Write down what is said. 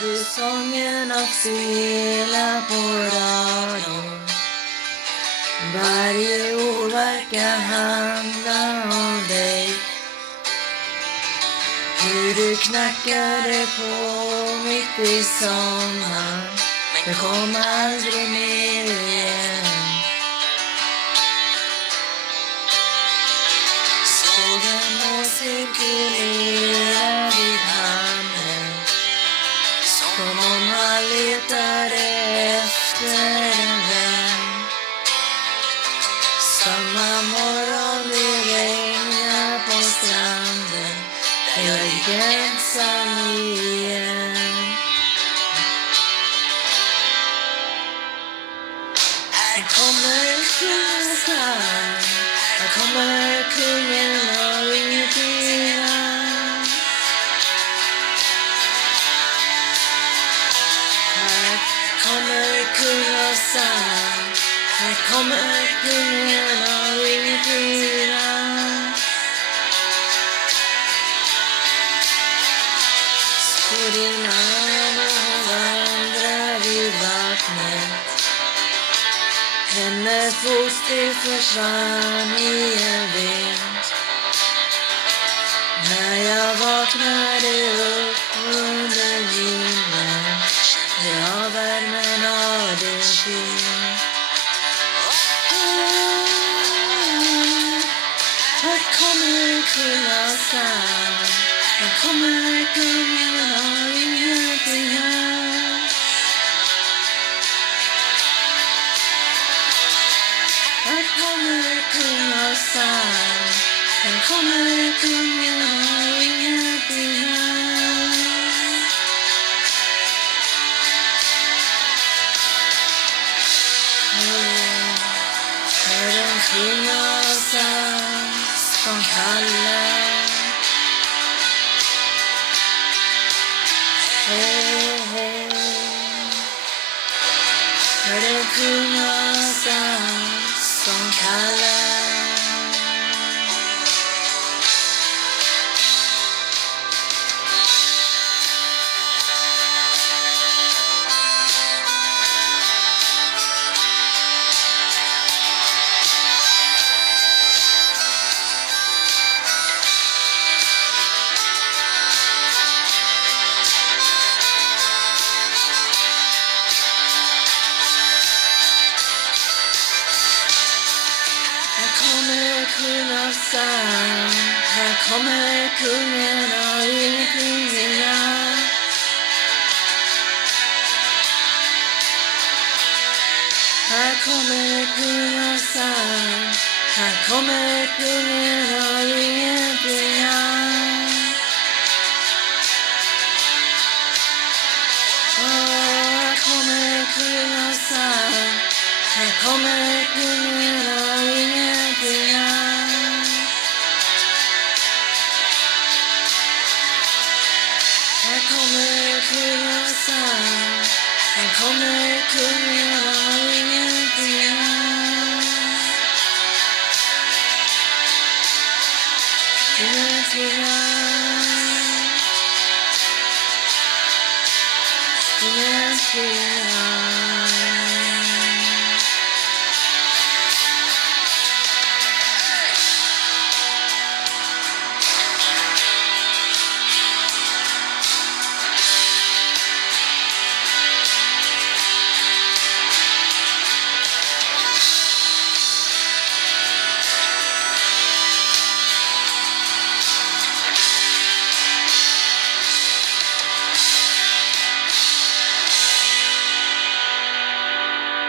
Du sången av stilla på radion. Varje ord verkar handla om dig. Hur du knackade på mitt i sommaren, men kom aldrig mer igen. Sågen må cirkulera vid hamnen, som om han letade efter en vän. Samma morgon det regnar på stranden, där jag gick ensam igen. Här kommer kungen, här kommer kungen av ingenting annat. Här kommer kungen, här kommer kungen av ingenting annat. På din arm och vandrar vid vattnet. Hennes fotsteg försvann i en vind. När jag vaknade upp under himlen, jag värmen av din kind. Här kommer kungen, här kommer kungen av ingenting annat. Här kommer kungen, här kommer kungen av ingenting annat. Hör den sjunga av sång som kallar. Hej, hej. Hör den sjunga av sång som kallar. Här kommer kungen, här kommer kungen av ingenting annat. Här kommer kungen, här kommer kungen av ingenting annat. Här kommer kungen, här kommer kungen av ingenting annat. Här kommer kungen, här kommer kungen av ingenting annat. Ingenting annat. Ingenting annat.